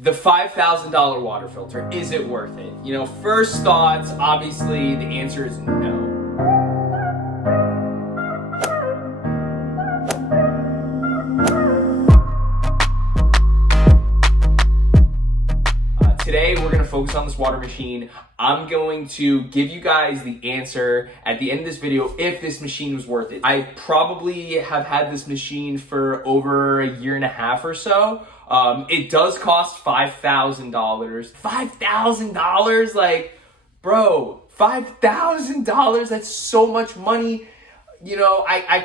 The $5,000 water filter, is it worth it? You know, first thoughts, obviously the answer is no. Today we're going to focus on this water machine. I'm going to give you guys the answer at the end of this video if this machine was worth it. I probably have had this machine for over a year and a half or so. It does cost $5,000. $5,000? Like, bro, $5,000? That's so much money. You know, I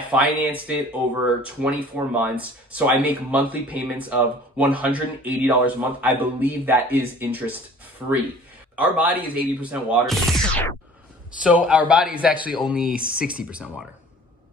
financed it over 24 months, so I make monthly payments of $180 a month. I believe that is interest free. Our body is 80% water, so our body is actually only 60% water.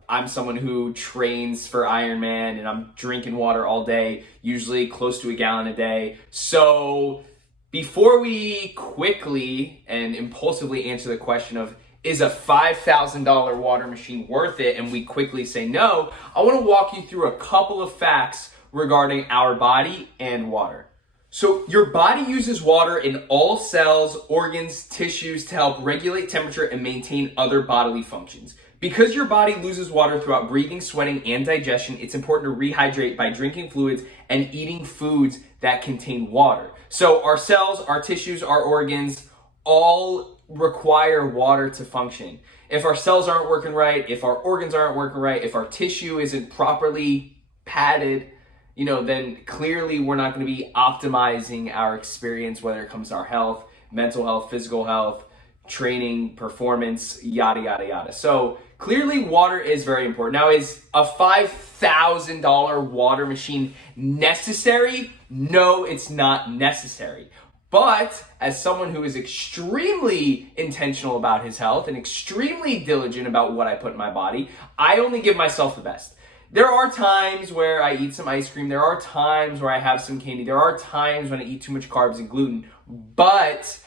I'm someone who trains for Ironman and I'm drinking water all day, usually close to a gallon a day. So before we quickly and impulsively answer the question of, is a $5,000 water machine worth it, and we quickly say no, I want to walk you through a couple of facts regarding our body and water. So your body uses water in all cells, organs, tissues to help regulate temperature and maintain other bodily functions. Because your body loses water throughout breathing, sweating, and digestion, it's important to rehydrate by drinking fluids and eating foods that contain water. So our cells, our tissues, our organs, all require water to function. If our cells aren't working right, if our organs aren't working right, if our tissue isn't properly padded, you know, then clearly we're not going to be optimizing our experience, whether it comes to our health, mental health, physical health, training, performance, yada, yada, yada. So clearly water is very important. Now, is a $5,000 water machine necessary? No, it's not necessary. But as someone who is extremely intentional about his health and extremely diligent about what I put in my body, I only give myself the best. There are times where I eat some ice cream. There are times where I have some candy. There are times when I eat too much carbs and gluten. But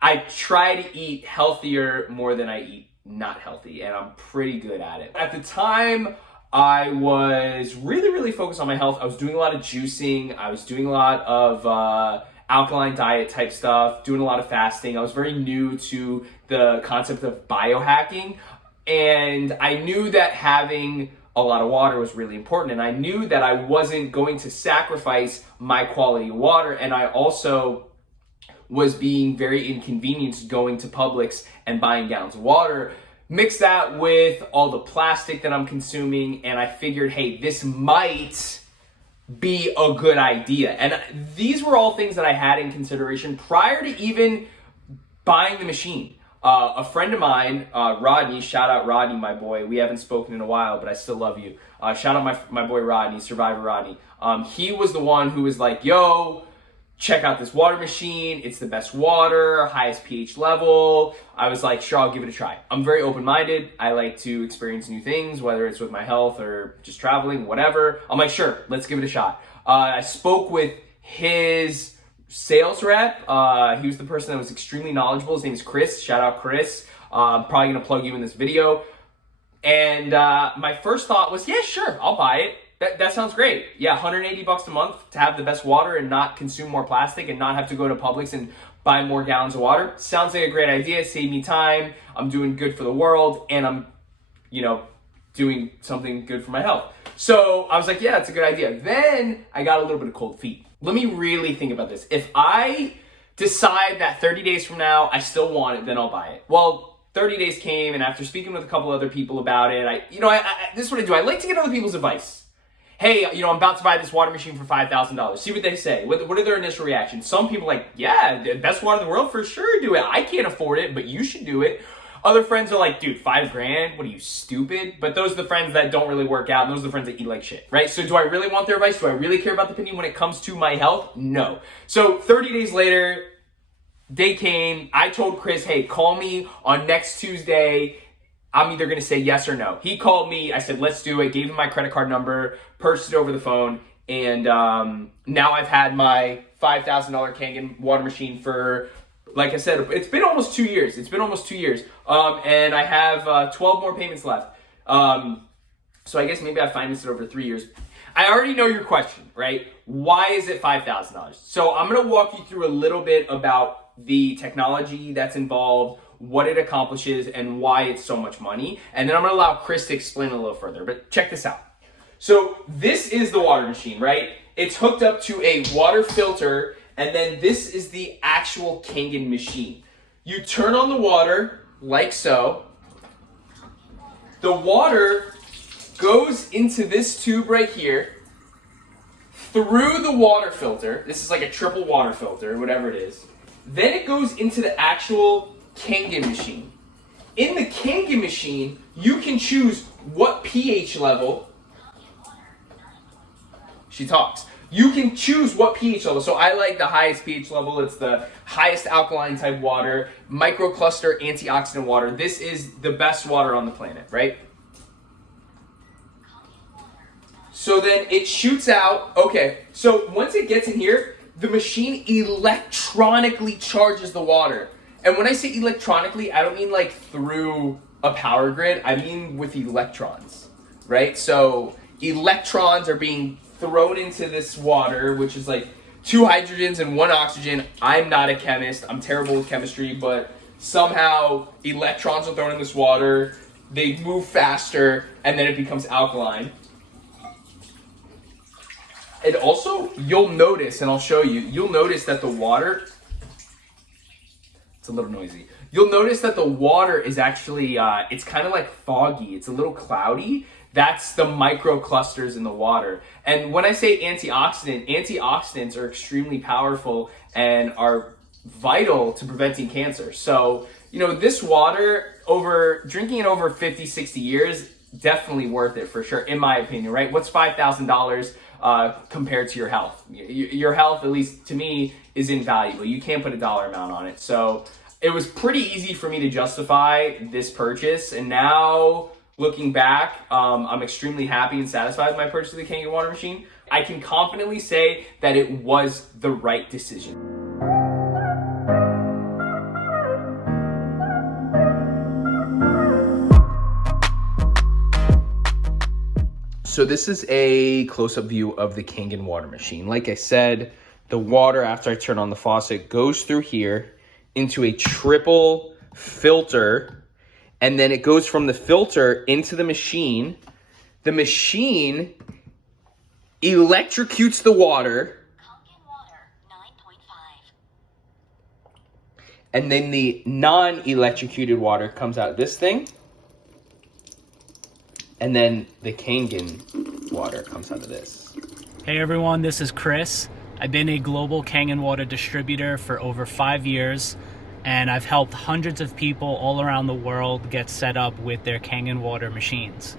I try to eat healthier more than I eat not healthy, and I'm pretty good at it. At the time, I was really focused on my health. I was doing a lot of juicing. I was doing a lot of alkaline diet type stuff, doing a lot of fasting. I was very new to the concept of biohacking, and I knew that having a lot of water was really important, and I knew that I wasn't going to sacrifice my quality of water, and I also was being very inconvenienced going to Publix and buying gallons of water. Mix that with all the plastic that I'm consuming, and I figured, hey, this might be a good idea. And these were all things that I had in consideration prior to even buying the machine. A friend of mine, Rodney, shout out Rodney, my boy. We haven't spoken in a while, but I still love you. Shout out my boy Rodney, Survivor Rodney. He was the one who was like, yo, check out this water machine. It's the best water, highest pH level. I was like, sure, I'll give it a try. I'm very open-minded. I like to experience new things, whether it's with my health or just traveling, whatever. I'm like, sure, let's give it a shot. I spoke with his sales rep. He was the person that was extremely knowledgeable. His name is Chris. Shout out Chris. I'm probably going to plug you in this video. And my first thought was, yeah, sure, I'll buy it. That sounds great. Yeah, $180 a month to have the best water and not consume more plastic and not have to go to Publix and buy more gallons of water. Sounds like a great idea. Save me time. I'm doing good for the world, and I'm, you know, doing something good for my health. So I was like, yeah, that's a good idea. Then I got a little bit of cold feet. Let me really think about this. If I decide that 30 days from now I still want it, then I'll buy it. Well, 30 days came, and after speaking with a couple other people about it, this is what I do. I like to get other people's advice. Hey, you know, I'm about to buy this water machine for $5,000. See what they say. What are their initial reactions? Some people are like, yeah, the best water in the world, for sure, do it. I can't afford it, but you should do it. Other friends are like, dude, $5,000? What are you, stupid? But those are the friends that don't really work out, and those are the friends that eat like shit, right? So do I really want their advice? Do I really care about the opinion when it comes to my health? No. So 30 days later, day came. I told Chris, hey, call me on next Tuesday. I'm either going to say yes or no. He called me. I said, let's do it. Gave him my credit card number, purchased it over the phone. And now I've had my $5,000 Kangen water machine for, like I said, it's been almost 2 years. And I have 12 more payments left. So I guess maybe I financed it over 3 years. I already know your question, right? Why is it $5,000? So I'm gonna walk you through a little bit about the technology that's involved, what it accomplishes, and why it's so much money. And then I'm gonna allow Chris to explain a little further, but check this out. So this is the water machine, right? It's hooked up to a water filter, and then this is the actual Kangen machine. You turn on the water like so. The water goes into this tube right here, through the water filter. This is like a triple water filter, whatever it is. Then it goes into the actual Kangen machine. In the Kangen machine, you can choose what pH level. She talks. You can choose what pH level. So I like the highest pH level. It's the highest alkaline type water, microcluster antioxidant water. This is the best water on the planet, right? So then it shoots out. Okay, so once it gets in here, the machine electronically charges the water. And when I say electronically, I don't mean like through a power grid. I mean with electrons, right? So electrons are being thrown into this water, which is like 2 hydrogens and 1 oxygen. I'm not a chemist. I'm terrible with chemistry, but somehow electrons are thrown in this water. They move faster, and then it becomes alkaline. And also, you'll notice, and I'll show you, you'll notice that the water, it's a little noisy. You'll notice that the water is actually, it's kind of like foggy. It's a little cloudy. That's the microclusters in the water. And when I say antioxidants are extremely powerful and are vital to preventing cancer. So, you know, this water, drinking it over 50, 60 years, definitely worth it for sure, in my opinion, right? What's $5,000 compared to your health? Your health, at least to me, is invaluable. You can't put a dollar amount on it. So it was pretty easy for me to justify this purchase. And now, looking back, I'm extremely happy and satisfied with my purchase of the Kangen water machine. I can confidently say that it was the right decision. So this is a close-up view of the Kangen water machine. Like I said, the water, after I turn on the faucet, goes through here into a triple filter, and then it goes from the filter into the machine. The machine electrocutes the water. Kangen water 9.5. And then the non-electrocuted water comes out of this thing. And then the Kangen water comes out of this. Hey everyone, this is Chris. I've been a global Kangen water distributor for over 5 years, and I've helped hundreds of people all around the world get set up with their Kangen water machines.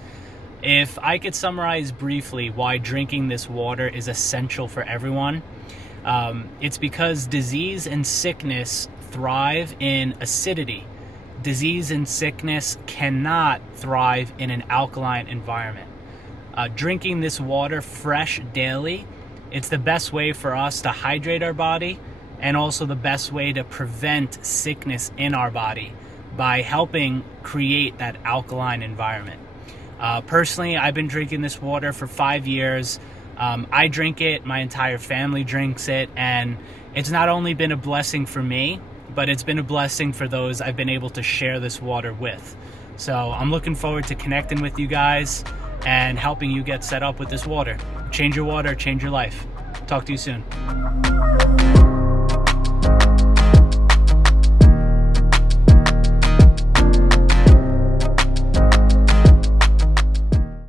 If I could summarize briefly why drinking this water is essential for everyone, it's because disease and sickness thrive in acidity. Disease and sickness cannot thrive in an alkaline environment. Drinking this water fresh daily, it's the best way for us to hydrate our body, and also the best way to prevent sickness in our body by helping create that alkaline environment. Personally, I've been drinking this water for 5 years. I drink it, my entire family drinks it, and it's not only been a blessing for me, but it's been a blessing for those I've been able to share this water with. So I'm looking forward to connecting with you guys and helping you get set up with this water. Change your water, change your life. Talk to you soon.